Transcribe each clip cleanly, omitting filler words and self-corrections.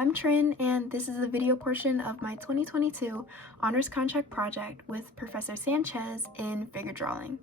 I'm Trin, and this is the video portion of my 2022 honors contract project with Professor Sanchez in figure drawing.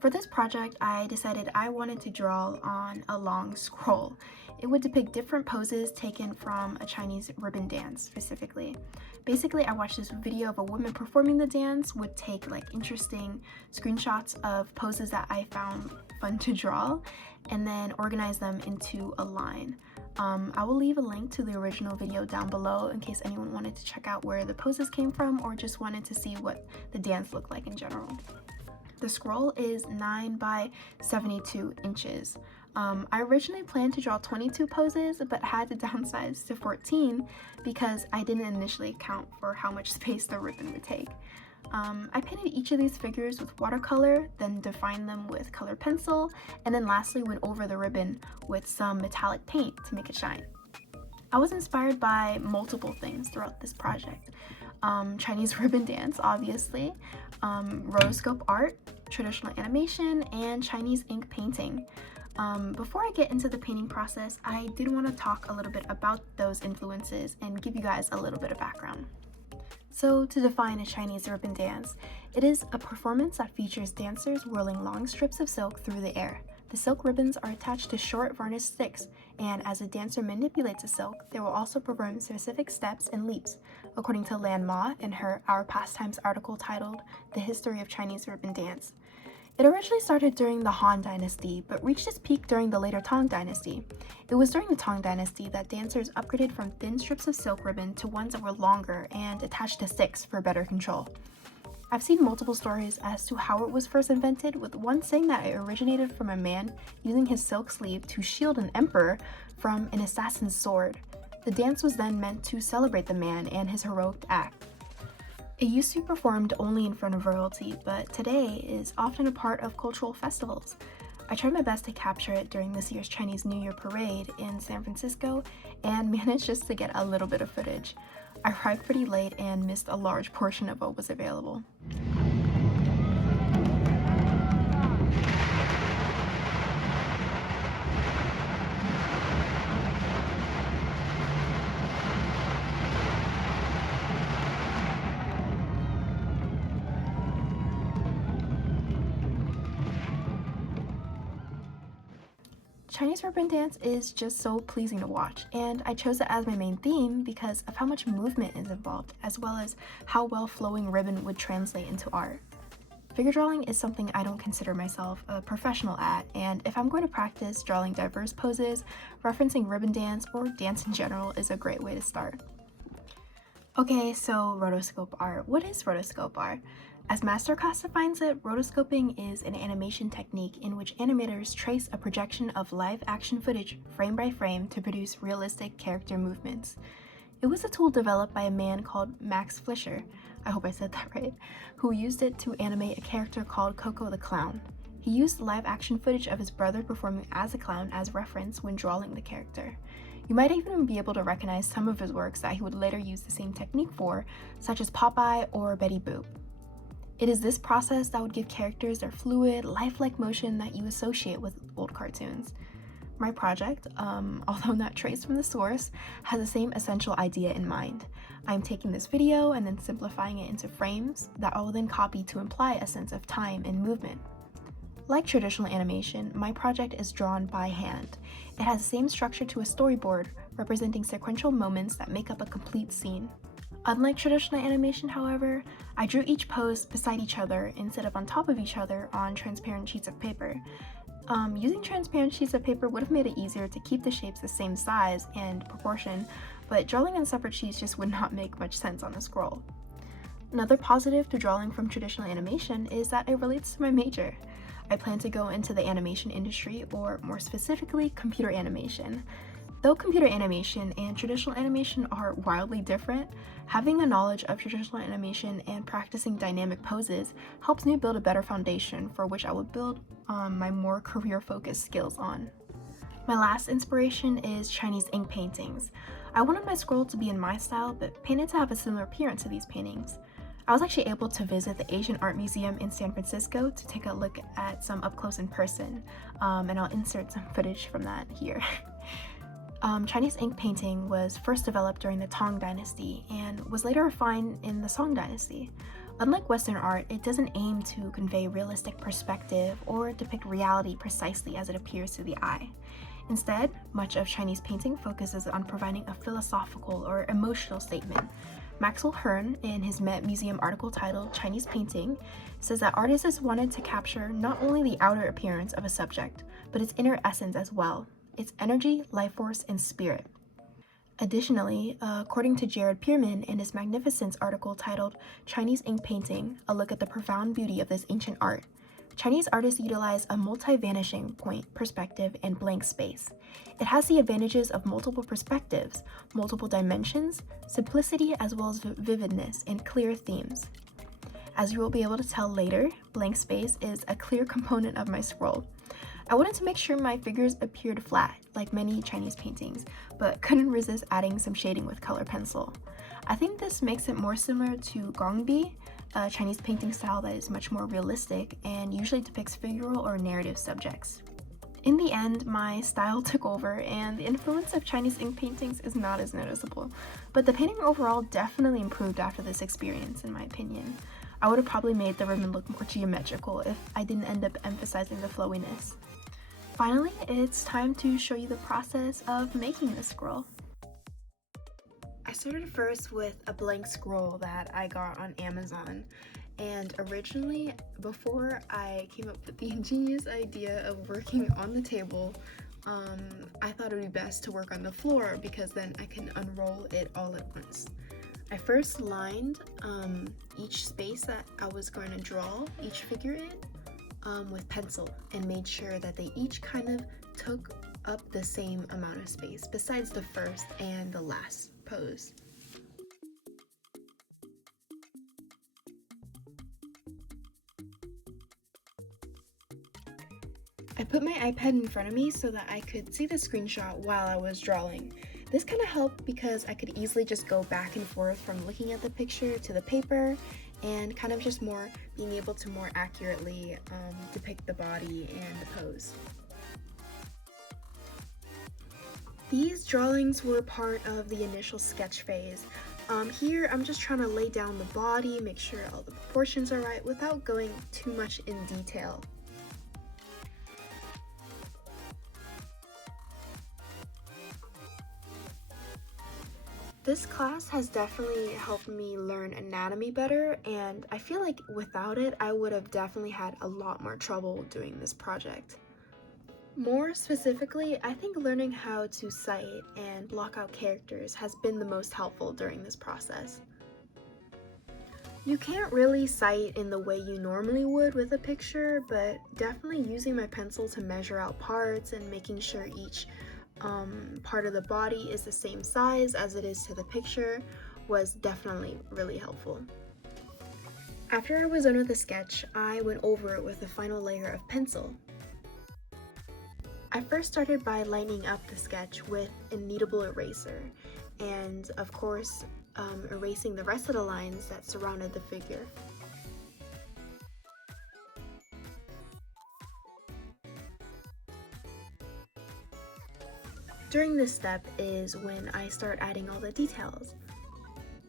For this project, I decided I wanted to draw on a long scroll. It would depict different poses taken from a Chinese ribbon dance specifically. Basically, I watched this video of a woman performing the dance, would take like interesting screenshots of poses that I found fun to draw, and then organize them into a line. I will leave a link to the original video down below in case anyone wanted to check out where the poses came from or just wanted to see what the dance looked like in general. The scroll is 9 by 72 inches. I originally planned to draw 22 poses, but had to downsize to 14 because I didn't initially account for how much space the ribbon would take. I painted each of these figures with watercolor, then defined them with colored pencil, and then lastly went over the ribbon with some metallic paint to make it shine. I was inspired by multiple things throughout this project. Chinese ribbon dance, obviously, rotoscope art, traditional animation, and Chinese ink painting. Before I get into the painting process, I did want to talk a little bit about those influences and give you guys a little bit of background. So, to define a Chinese ribbon dance, it is a performance that features dancers whirling long strips of silk through the air. The silk ribbons are attached to short varnished sticks, and as a dancer manipulates the silk, they will also perform specific steps and leaps, according to Lan Ma in her Our Pastimes article titled The History of Chinese Ribbon Dance. It originally started during the Han Dynasty, but reached its peak during the later Tang Dynasty. It was during the Tang Dynasty that dancers upgraded from thin strips of silk ribbon to ones that were longer and attached to sticks for better control. I've seen multiple stories as to how it was first invented, with one saying that it originated from a man using his silk sleeve to shield an emperor from an assassin's sword. The dance was then meant to celebrate the man and his heroic act. It used to be performed only in front of royalty, but today is often a part of cultural festivals. I tried my best to capture it during this year's Chinese New Year parade in San Francisco and managed just to get a little bit of footage. I arrived pretty late and missed a large portion of what was available. Chinese ribbon dance is just so pleasing to watch, and I chose it as my main theme because of how much movement is involved, as well as how well flowing ribbon would translate into art. Figure drawing is something I don't consider myself a professional at, and if I'm going to practice drawing diverse poses, referencing ribbon dance or dance in general is a great way to start. Okay, so rotoscope art. What is rotoscope art? As Masterclass defines it, rotoscoping is an animation technique in which animators trace a projection of live action footage frame by frame to produce realistic character movements. It was a tool developed by a man called Max Fleischer, I hope I said that right, who used it to animate a character called Coco the Clown. He used live action footage of his brother performing as a clown as reference when drawing the character. You might even be able to recognize some of his works that he would later use the same technique for, such as Popeye or Betty Boop. It is this process that would give characters their fluid, lifelike motion that you associate with old cartoons. My project, although not traced from the source, has the same essential idea in mind. I'm taking this video and then simplifying it into frames that I will then copy to imply a sense of time and movement. Like traditional animation, my project is drawn by hand. It has the same structure to a storyboard, representing sequential moments that make up a complete scene. Unlike traditional animation, however, I drew each pose beside each other instead of on top of each other on transparent sheets of paper. Using transparent sheets of paper would have made it easier to keep the shapes the same size and proportion, but drawing on separate sheets just would not make much sense on the scroll. Another positive to drawing from traditional animation is that it relates to my major. I plan to go into the animation industry, or more specifically, computer animation. Though computer animation and traditional animation are wildly different, having a knowledge of traditional animation and practicing dynamic poses helps me build a better foundation for which I will build my more career-focused skills on. My last inspiration is Chinese ink paintings. I wanted my scroll to be in my style, but painted to have a similar appearance to these paintings. I was actually able to visit the Asian Art Museum in San Francisco to take a look at some up close in person, and I'll insert some footage from that here. Chinese ink painting was first developed during the Tang Dynasty and was later refined in the Song Dynasty. Unlike Western art, it doesn't aim to convey realistic perspective or depict reality precisely as it appears to the eye. Instead, much of Chinese painting focuses on providing a philosophical or emotional statement. Maxwell Hearn, in his Met Museum article titled Chinese Painting, says that artists wanted to capture not only the outer appearance of a subject, but its inner essence as well, its energy, life force, and spirit. Additionally, according to Jared Pearman in his Magnificence article titled Chinese Ink Painting, a look at the profound beauty of this ancient art, Chinese artists utilize a multi-vanishing point perspective and blank space. It has the advantages of multiple perspectives, multiple dimensions, simplicity as well as vividness, and clear themes. As you will be able to tell later, blank space is a clear component of my scroll. I wanted to make sure my figures appeared flat, like many Chinese paintings, but couldn't resist adding some shading with color pencil. I think this makes it more similar to Gongbi, a Chinese painting style that is much more realistic and usually depicts figural or narrative subjects. In the end, my style took over and the influence of Chinese ink paintings is not as noticeable, but the painting overall definitely improved after this experience, in my opinion. I would have probably made the ribbon look more geometrical if I didn't end up emphasizing the flowiness. Finally, it's time to show you the process of making this scroll. I started first with a blank scroll that I got on Amazon, and originally, before I came up with the ingenious idea of working on the table, I thought it would be best to work on the floor because then I can unroll it all at once. I first lined each space that I was going to draw each figure in with pencil and made sure that they each kind of took up the same amount of space besides the first and the last pose. I put my iPad in front of me so that I could see the screenshot while I was drawing. This kind of helped because I could easily just go back and forth from looking at the picture to the paper and kind of just more being able to more accurately depict the body and the pose. These drawings were part of the initial sketch phase. Here I'm just trying to lay down the body, make sure all the proportions are right without going too much in detail. This class has definitely helped me learn anatomy better, and I feel like without it, I would have definitely had a lot more trouble doing this project. More specifically, I think learning how to cite and block out characters has been the most helpful during this process. You can't really cite in the way you normally would with a picture, but definitely using my pencil to measure out parts and making sure each part of the body is the same size as it is to the picture was definitely really helpful. After I was done with the sketch, I went over it with a final layer of pencil. I first started by lining up the sketch with a kneadable eraser and of course erasing the rest of the lines that surrounded the figure. During this step is when I start adding all the details.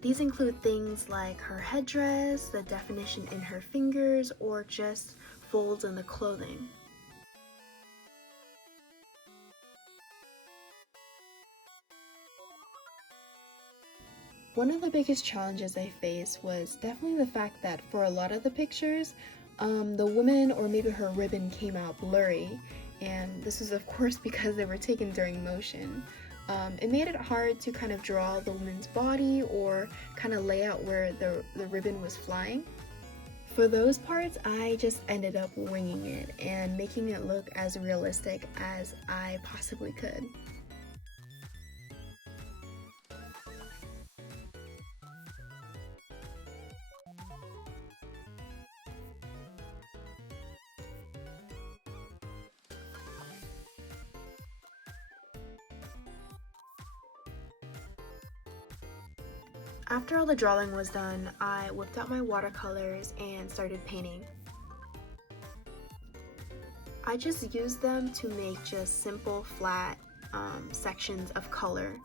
These include things like her headdress, the definition in her fingers, or just folds in the clothing. One of the biggest challenges I faced was definitely the fact that for a lot of the pictures, the woman or maybe her ribbon came out blurry, and this is of course because they were taken during motion. It made it hard to kind of draw the woman's body or kind of lay out where the ribbon was flying. For those parts, I just ended up winging it and making it look as realistic as I possibly could. After all the drawing was done, I whipped out my watercolors and started painting. I just used them to make just simple, flat sections of color.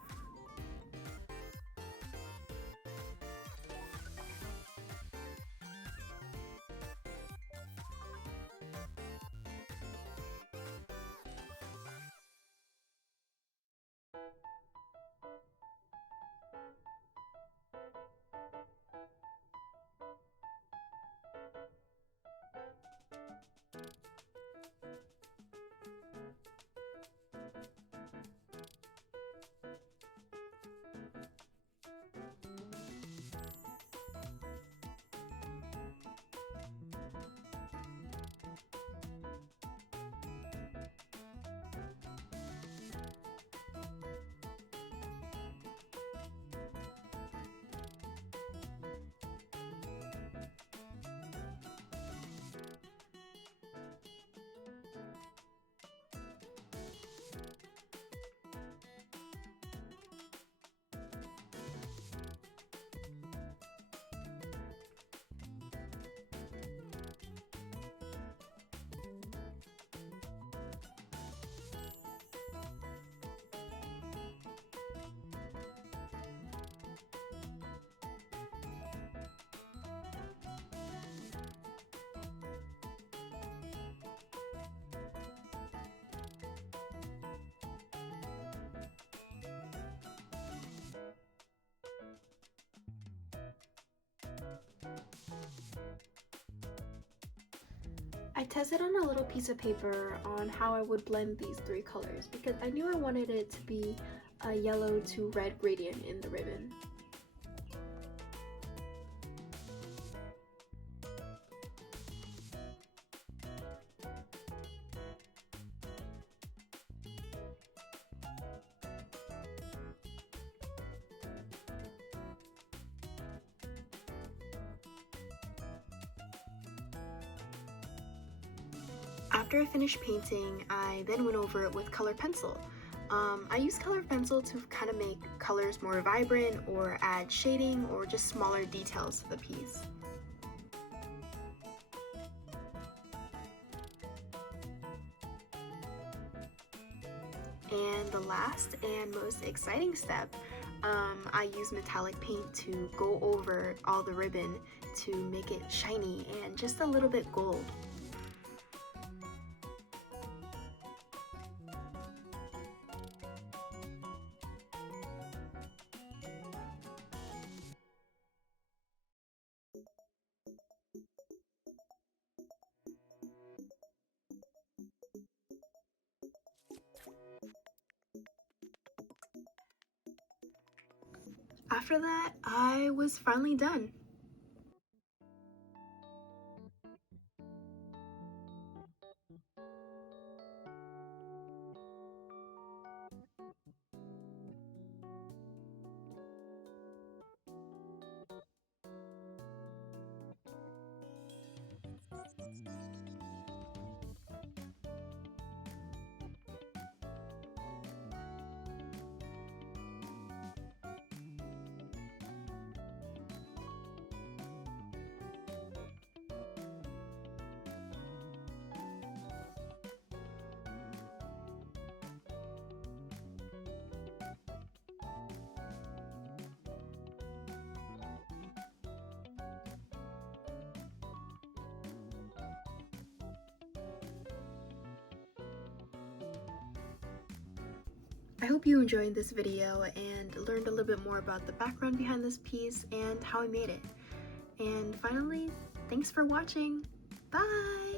I tested on a little piece of paper on how I would blend these three colors because I knew I wanted it to be a yellow to red gradient in the ribbon. After I finished painting, I then went over it with colored pencil. I use colored pencil to kind of make colors more vibrant or add shading or just smaller details to the piece. And the last and most exciting step, I use metallic paint to go over all the ribbon to make it shiny and just a little bit gold. After that, I was finally done. I hope you enjoyed this video and learned a little bit more about the background behind this piece and how I made it. And finally, thanks for watching. Bye!